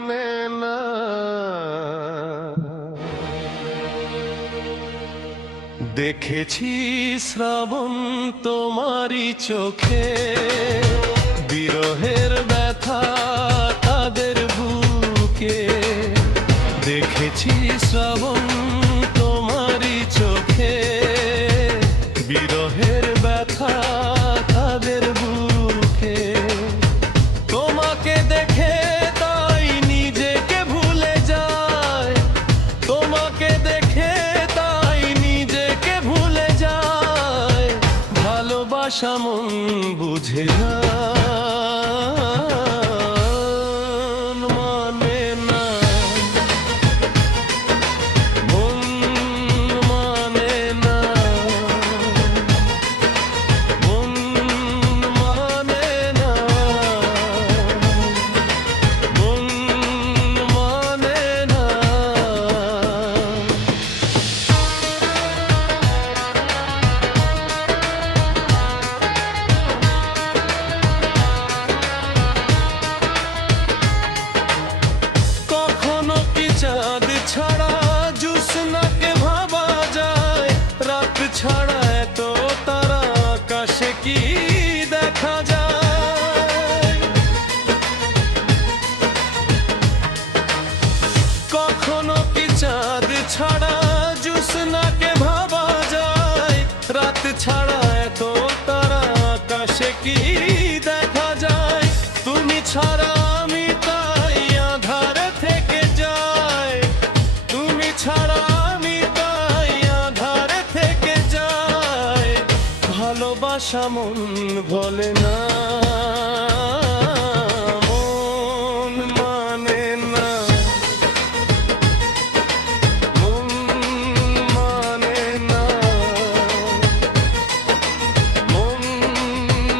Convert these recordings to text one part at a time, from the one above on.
মানে না। দেখেছি শ্রাবণ তোমারই চোখে, বিরহের ব্যথা তাদের বুকে। দেখেছি শ্রাবণ তোমারই চোখে, বিরহের ব্যথা তাদের বুকে। তোমাকে দেখে তাই নিজেকে ভুলে যায়, তোমাকে দেখে তাই নিজেকে ভুলে যায়। ভালোবাসা মন বুঝে না, মানে না, মন মানে না, মন মানে না, মন মানে না। কখনো কি চাঁদ ছাড়া জ্যোৎস্নাকে ভাবা যায়, রাত ছাড়া এত তারা আকাশে কি দেখা যায়। কখনো কি চাঁদ ছাড়া জ্যোৎস্নাকে ভাবা যায়, রাত ছাড়া এত তারা আকাশে কি দেখা যায়। তুমি ছাড়া আমি তাই আধারে থেকে যাই, তুমি ছাড়া আমি তাই আধারে থেকে যাই। ভালোবাসা মন ভোলে না, মন মানে না, মন মানে না, মন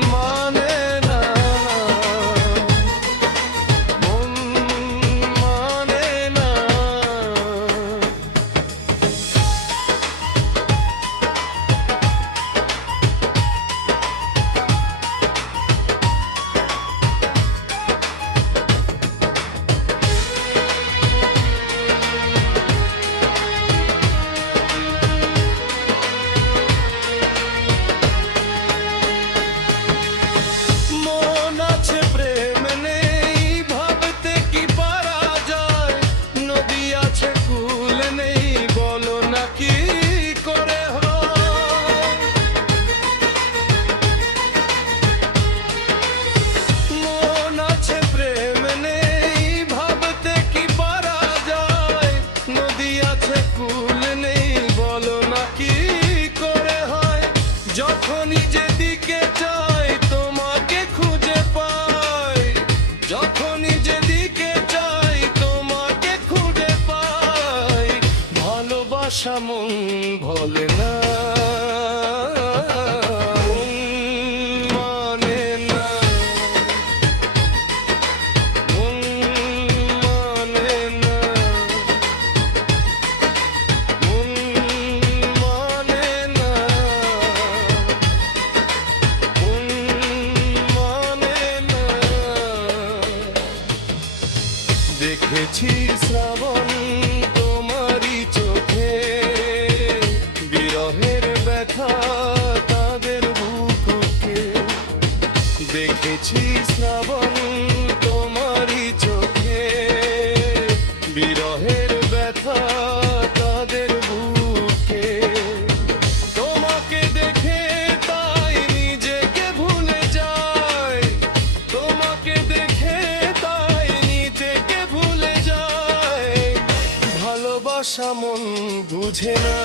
মানে না, মন মানে না। মন আছে প্রেম নেই, ভাবতে কি পারা যায়। নদী আছে কুল নেই, বলো না কি করে হয়। মন আছে প্রেম নেই, ভাবতে কি পারা যায়। নদী আছে কুল নেই, বলো না কি করে হয়। যখনই যেদিকে চাই তোমাকে খুঁজে পাই, যখনই যেদিকে চাই তোমাকে খুঁজে পাই। ভালোবাসা মন ভোলে না, মন মানে না, মন মানে না, মন মানে না, মন মানে না। দেখেছি শ্রাবণ তোমারই চোখে, বিরহের ব্যথা তাদের বুকে। দেখেছি শ্রাবণ তোমারই চোখে, বিরহের ব্যথা তাদের বুকে। তোমাকে দেখে তাই নিজেকে ভুলে যায়, তোমাকে দেখে তাই নিজেকে ভুলে যায়। ভালোবাসা মন বুঝে না।